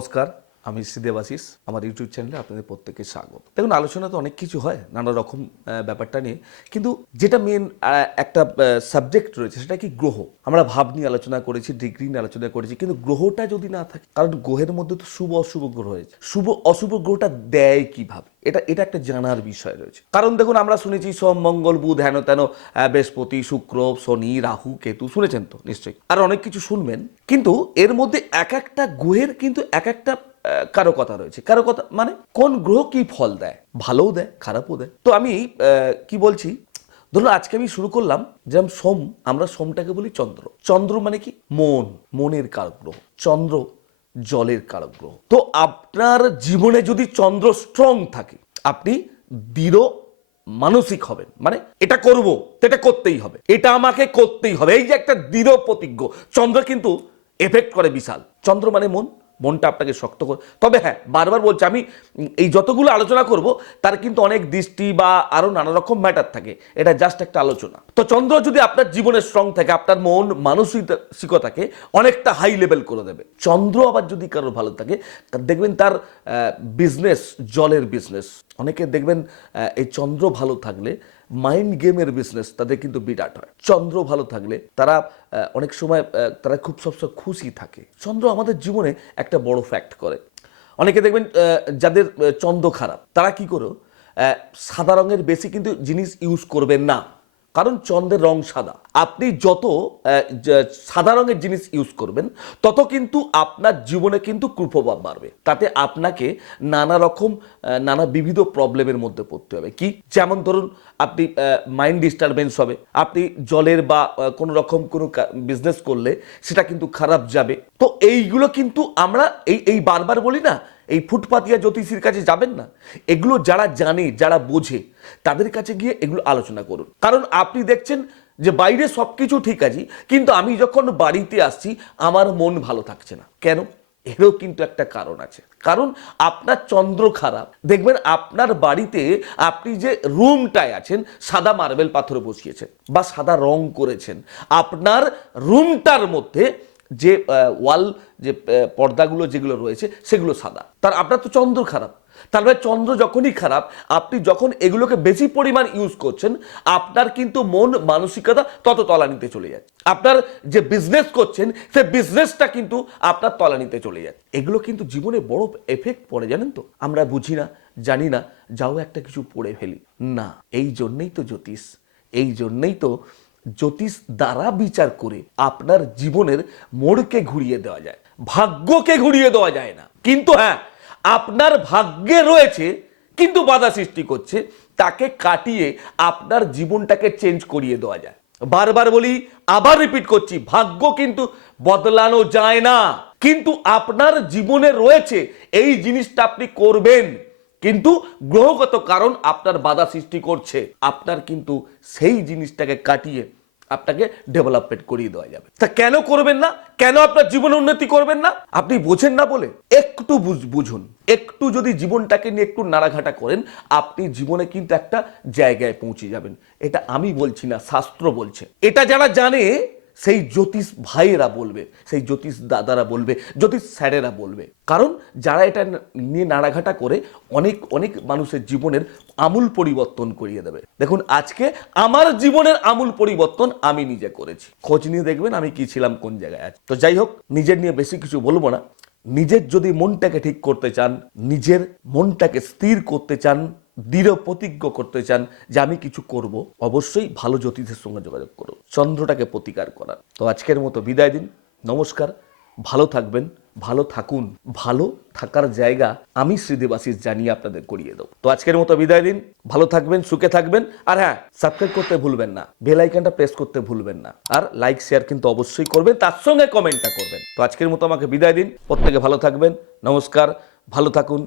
নমস্কার আমি শ্রীদেবাশিস আমার ইউটিউব চ্যানেলে আপনাদের প্রত্যেককে স্বাগত। দেখুন, আলোচনা তো অনেক কিছু হয়, নানা রকম ব্যাপারটা নিয়ে। কিন্তু যেটা মেন একটা সাবজেক্ট রয়েছে, সেটা কি গ্রহ? আমরা ভাব নিয়ে আলোচনা করেছি ডিগ্রি নিয়ে আলোচনা করেছি, কিন্তু গ্রহটা যদি না থাকে, কারণ গ্রহের মধ্যে তো শুভ অশুভ গ্রহ রয়েছে। শুভ অশুভ গ্রহটা দেয় কীভাবে? এটা এটা একটা জানার বিষয় রয়েছে। কারণ দেখুন, আমরা শুনেছি সব মঙ্গল, বুধ, হেন, তেন বৃহস্পতি, শুক্র, শনি, রাহু, কেতু, শুনেছেন তো নিশ্চয়ই। আর অনেক কিছু শুনবেন, কিন্তু এর মধ্যে এক একটা গ্রহের কিন্তু এক একটা আহ, কথা রয়েছে। কারও কথা মানে কোন গ্রহ কি ফল দেয়? ভালোও দেয় খারাপও দেয়। তো আমি কি বলছি? ধরুন আজকে আমি শুরু করলাম যেমন সোম আমরা সোমটাকে বলি চন্দ্র। চন্দ্র মানে কি? মন। মনের কারক গ্রহ চন্দ্র জলের কারক গ্রহ তো আপনার জীবনে যদি চন্দ্র স্ট্রং থাকে আপনি দৃঢ় মানসিক হবেন। মানে এটা করব এটা করতেই হবে। এটা আমাকে করতেই হবে। এই যে একটা দৃঢ় প্রতিজ্ঞ চন্দ্র কিন্তু এফেক্ট করে বিশাল। চন্দ্র মানে মন মনটা আপনাকে শক্ত করে তবে হ্যাঁ বারবার বলছি, আমি এই যতগুলো আলোচনা করব, তার কিন্তু অনেক দৃষ্টি বা আরও নানা রকম ম্যাটার থাকে। এটা জাস্ট একটা আলোচনা। তো চন্দ্র যদি আপনার জীবনে স্ট্রং থাকে, আপনার মন মানসিকতাকে অনেকটা হাই লেভেল করে দেবে। চন্দ্র আবার যদি কারোর ভালো থাকে দেখবেন তার বিজনেস জলের বিজনেস অনেকে দেখবেন এই চন্দ্র ভালো থাকলে মাইন্ড গেমের বিজনেস তাদের কিন্তু বিরাট হয়। চন্দ্র ভালো থাকলে তারা অনেক সময় তারা খুব সবসময় খুশি থাকে। চন্দ্র আমাদের জীবনে একটা বড় ফ্যাক্ট করে। অনেকে দেখবেন যাদের চন্দ্র খারাপ, তারা কি করো সাদা রঙের বেশি কিন্তু জিনিস ইউজ করবেন না। কারণ চন্দ্রের রং সাদা। আপনি যত সাদা রঙের জিনিস ইউজ করবেন, তত কিন্তু আপনার জীবনে কিন্তু কুপ্রভাব বাড়বে। তাতে আপনাকে নানা রকম নানা বিবিধ প্রবলেমের মধ্যে পড়তে হবে। কি? যেমন ধরুন, আপনি মাইন্ড ডিস্টারবেন্স হবে। আপনি জলের বা কোনো রকম কোনো বিজনেস করলে সেটা কিন্তু খারাপ যাবে। তো এইগুলো কিন্তু আমরা, এই এই বারবার বলি না, এই ফুটপাতিয়া জ্যোতিষীর কাছে যাবেন না। এগুলো যারা জানে, যারা বোঝে, তাদের কাছে গিয়ে এগুলো আলোচনা করুন। কারণ আপনি দেখছেন যে বাইরে সব কিছু ঠিক আছে, কিন্তু আমি যখন বাড়িতে আসছি, আমার মন ভালো থাকছে না। কেন? এরও কিন্তু একটা কারণ আছে। কারণ আপনার চন্দ্র খারাপ। দেখবেন আপনার বাড়িতে আপনি যে রুমটায় আছেন, সাদা মার্বেল পাথর বসিয়েছেন বা সাদা রং করেছেন, আপনার রুমটার মধ্যে যে ওয়াল, যে পর্দাগুলো যেগুলো রয়েছে, সেগুলো সাদা। তার, আপনার তো চন্দ্র খারাপ। তার মানে চন্দ্র যখনই খারাপ, আপনি যখন এগুলোকে বেশি পরিমাণ ইউজ করছেন, আপনার কিন্তু মন, মানসিকতা তত তলানিতে চলে যাচ্ছে। আপনার যে বিজনেস করছেন, সে বিজনেসটা কিন্তু আপনার তলানিতে চলে যাচ্ছে। এগুলো কিন্তু জীবনে বড় এফেক্ট পড়ে, জানেন তো? আমরা বুঝি না, জানি না, যাও একটা কিছু পড়ে ফেলি। না, এই জন্যই তো জ্যোতিষ। এই জন্যই তো জ্যোতিষ দ্বারা বিচার করে আপনার জীবনের মোড়কে ঘুরিয়ে দেওয়া যায়। ভাগ্যকে ঘুরিয়ে দেওয়া যায় না। কিন্তু হ্যাঁ আপনার ভাগ্যে রয়েছে, কিন্তু বাধা সৃষ্টি করছে। তাকে কাটিয়ে আপনার জীবনটাকে চেঞ্জ করিয়ে দেওয়া যায়। বারবার বলি, আবার রিপিট করছি, ভাগ্য কিন্তু বদলানো যায় না। কিন্তু আপনার জীবনে রয়েছে, এই জিনিসটা আপনি করবেন। কিন্তু গ্রহগত কারণ আপনার বাধা সৃষ্টি করছে। আপনার কিন্তু সেই জিনিসটাকে কাটিয়ে আপনাকে ডেভেলপমেন্ট করিয়ে দেওয়া যাবে। তা কেন করবেন না? কেন আপনার জীবনে উন্নতি করবেন না? আপনি বোঝেন না বলে একটু বুঝ- বুঝুন। একটু যদি জীবনটাকে নিয়ে একটু নাড়াঘাটা করেন, আপনি জীবনে কিন্তু একটা জায়গায় পৌঁছে যাবেন। এটা আমি বলছি না, শাস্ত্র বলছে। এটা যারা জানে সেই জ্যোতিষ ভাইয়েরা বলবে, সেই জ্যোতিষ দাদারা বলবে, জ্যোতিষ স্যারেরা বলবে। কারণ যারা এটা নিয়ে নাড়াঘাটা করে, অনেক অনেক মানুষের জীবনের আমূল পরিবর্তন করিয়ে দেবে। দেখুন, আজকে আমার জীবনের আমূল পরিবর্তন আমি নিজে করেছি। খোঁজ নিয়ে দেখবেন আমি কি ছিলাম, কোন জায়গায় আছি। তো যাই হোক, নিজের নিয়ে বেশি কিছু বলব না। নিজের যদি মনটাকে ঠিক করতে চান, নিজের মনটাকে স্থির করতে চান দৃঢ় প্রতিজ্ঞ করতে চান যে আমি কিছু করব, অবশ্যই ভালো জ্যোতিষের সঙ্গে যোগাযোগ করুন। চন্দ্রটাকে প্রতিকার করার। তো আজকের মতো বিদায় দিন। নমস্কার। ভালো থাকবেন, ভালো থাকুন, ভালো থাকার জায়গা আমি শ্রীদেবাশিস জানিয়ে আপনাদের করিয়ে দেবো। তো আজকের মতো বিদায় দিন। ভালো থাকবেন, সুখে থাকবেন। আর হ্যাঁ সাবস্ক্রাইব করতে ভুলবেন না। বেল আইকনটা প্রেস করতে ভুলবেন না। আর লাইক শেয়ার কিন্তু অবশ্যই করবেন। তার সঙ্গে কমেন্টটা করবেন। তো আজকের মতো আমাকে বিদায় দিন। প্রত্যেকে ভালো থাকবেন। নমস্কার। ভালো থাকুন।